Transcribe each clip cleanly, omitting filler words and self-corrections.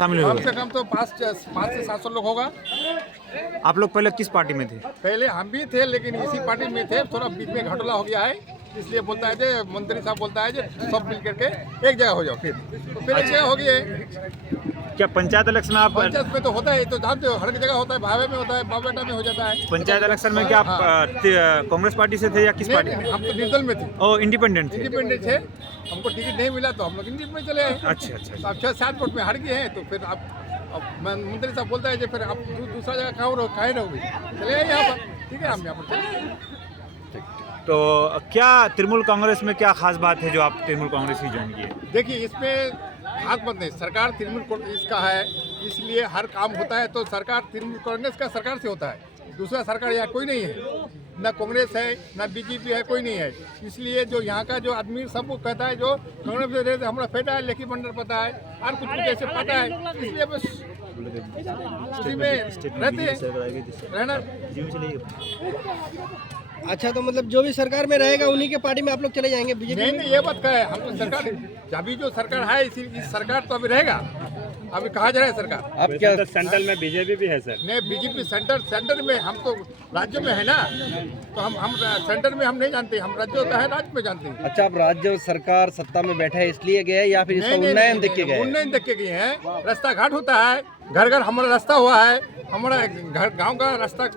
शामिल हुए? कम से कम तो 5 से 700 लोग होगा। आप लोग पहले किस पार्टी में थे? पहले हम भी थे, लेकिन इसी पार्टी में थे। थोड़ा बीच में घटोला हो गया है, इसलिए बोलता है जे मंत्री साहब बोलता है जे सब मिल करके एक जगह हो जाओ। फिर एक जगह हो गई है। क्या पंचायत इलेक्शन आप पंचायत में तो होता है, तो जानते हो, हर जगह होता है। भावे में होता है, बाप बेटा में हो जाता है। पंचायत इलेक्शन में क्या आप कांग्रेस पार्टी से थे या किस पार्टी? नहीं, हम तो निर्दल में थे। ओ इंडिपेंडेंट थे। इंडिपेंडेंट थे। हमको टिकट नहीं मिला तो हम लोग इंडिपेंडेंट में चले आए। अच्छा अच्छा। तो अब 6-7 वोट में हार गए हैं, तो फिर अब मंत्री साहब बोलता है जो फिर आप दूसरा जगह कहाँ रहोगे, चले आए यहाँ पर। ठीक है, हम यहाँ पर चले। तो क्या तृणमूल कांग्रेस में क्या खास बात है जो आप तृणमूल कांग्रेस ही ज्वाइन किए? देखिए, इसमें हाथ मत नहीं, सरकार तृणमूल इसका है, इसलिए हर काम होता है तो सरकार तृणमूल कांग्रेस का सरकार से होता है। दूसरा सरकार यहाँ कोई नहीं है, ना कांग्रेस है ना बीजेपी है, कोई नहीं है। इसलिए जो यहाँ का जो आदमी सबको कहता है जो कांग्रेस में रहते हमारा फेटा है, लेखी बंडर पता है और कुछ ऐसे पता है, इसलिए बस उसी में रहते हैं रहना। अच्छा, तो मतलब जो भी सरकार में रहेगा उन्हीं के पार्टी में आप लोग चले जाएंगे बीजेपी में? नहीं, ये बात कहे हम तो सरकार, अभी जो सरकार है इस सरकार तो अभी रहेगा। अभी कहा जा रहा है सरकार। अब क्या सेंट्रल में बीजेपी भी है सर? नहीं, बीजेपी सेंटर में, हम तो राज्य में है ना, तो हम सेंटर में हम नहीं जानते, हम राज्य होता है राज्य में जानते हैं। अच्छा, अब राज्य सरकार सत्ता में बैठा है इसलिए गए या फिर इसका उन्नयन देख के गए? उन्नयन देख के गए हैं। रास्ता घाट होता है, घर घर हमारा रास्ता हुआ है, हमारा घर गांव का रास्ता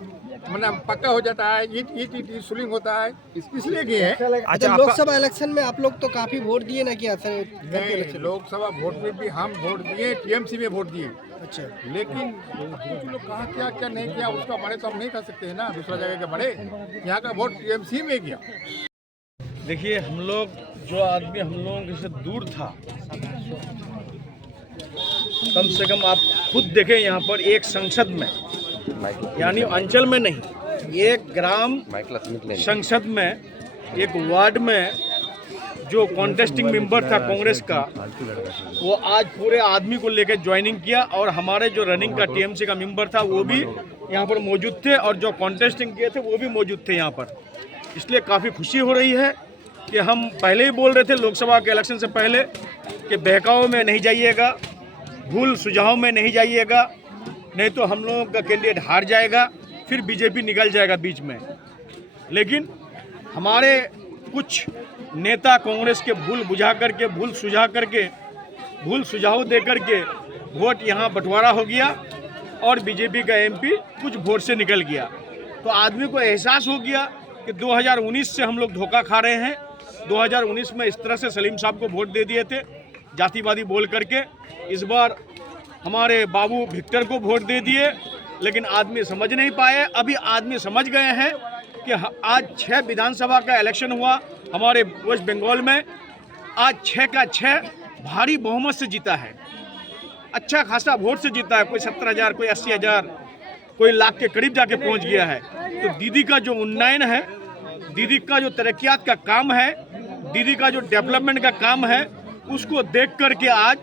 मतलब पक्का हो जाता है, ईट सुलिंग होता है, इसलिए गए हैं। अच्छा, लोकसभा इलेक्शन में आप लोग तो काफी वोट दिए ना क्या सर? नहीं, लोकसभा वोट में भी हम वोट दिए, टीएमसी में वोट दिए। अच्छा, लेकिन कुछ लोग कहा क्या नहीं किया, उसका बड़े तो हम नहीं कर सकते हैं ना, दूसरा जगह के बड़े। यहाँ का वोट टीएमसी में गया। देखिए, हम लोग जो आदमी हम लोगों से दूर था, कम से कम आप खुद देखें यहाँ पर एक संसद में, यानी अंचल में नहीं, एक ग्राम संसद में, एक वार्ड में जो कॉन्टेस्टिंग मेंबर था कांग्रेस का, वो आज पूरे आदमी को लेकर ज्वाइनिंग किया। और हमारे जो रनिंग का टीएमसी का मेंबर था वो भी यहाँ पर मौजूद थे, और जो कॉन्टेस्टिंग किए थे वो भी मौजूद थे यहाँ पर। इसलिए काफ़ी खुशी हो रही है कि हम पहले ही बोल रहे थे लोकसभा के इलेक्शन से पहले कि बहकाव में नहीं जाइएगा, भूल सुझाव में नहीं जाइएगा, नहीं तो हम लोगों का कैंडिडेट हार जाएगा, फिर बीजेपी निकल जाएगा बीच में। लेकिन हमारे कुछ नेता कांग्रेस के भूल बुझा करके, भूल सुझाव दे करके वोट यहाँ बंटवारा हो गया और बीजेपी का एमपी कुछ वोट से निकल गया। तो आदमी को एहसास हो गया कि 2019 से हम लोग धोखा खा रहे हैं। 2019 में इस तरह से सलीम साहब को वोट दे दिए थे जातिवादी बोल करके। इस बार हमारे बाबू विक्टर को वोट दे दिए, लेकिन आदमी समझ नहीं पाए। अभी आदमी समझ गए हैं कि आज 6 विधानसभा का इलेक्शन हुआ हमारे वेस्ट बंगाल में, आज 6 का 6 भारी बहुमत से जीता है, अच्छा खासा वोट से जीता है। कोई 70,000, कोई 80,000, कोई लाख के करीब जाके पहुंच गया है। तो दीदी का जो उन्नयन है, दीदी का जो तरक्कियात का काम है, दीदी का जो डेवलपमेंट का काम है, उसको देख करके आज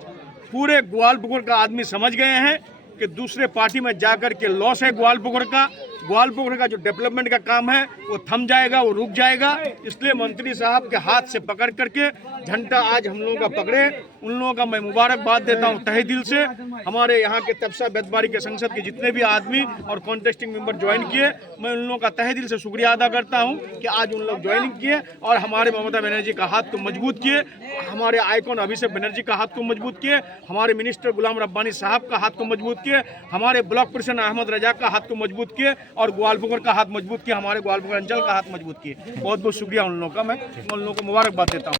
पूरे ग्वालपुर का आदमी समझ गए हैं कि दूसरे पार्टी में जाकर के लॉस है ग्वालपुर का जो डेवलपमेंट का काम है वो थम जाएगा, वो रुक जाएगा। इसलिए मंत्री साहब के हाथ से पकड़ करके झंडा आज हम लोगों का पकड़े, उन लोगों का मैं मुबारकबाद देता हूं तहे दिल से। हमारे यहाँ के तपसा बेतबारी के संसद के जितने भी आदमी और कॉन्टेस्टिंग मेंबर ज्वाइन किए, मैं उन लोगों का तहे दिल से शुक्रिया अदा करता हूँ कि आज उन लोग ज्वाइनिंग किए और हमारे ममता बनर्जी का हाथ को मजबूत किए, हमारे आइकॉन अभिषेक बनर्जी का हाथ को मजबूत किए, हमारे मिनिस्टर गुलाम रब्बानी साहब का हाथ को मजबूत किए, हमारे ब्लॉक प्रेसिडेंट अहमद रजा का हाथ को मजबूत किए और ग्वालपुर का हाथ मजबूत किया, हमारे ग्वालपुर अंचल का हाथ मजबूत किए। बहुत बहुत शुक्रिया उन लोगों का, मैं उन लोगों को मुबारकबाद देता हूँ।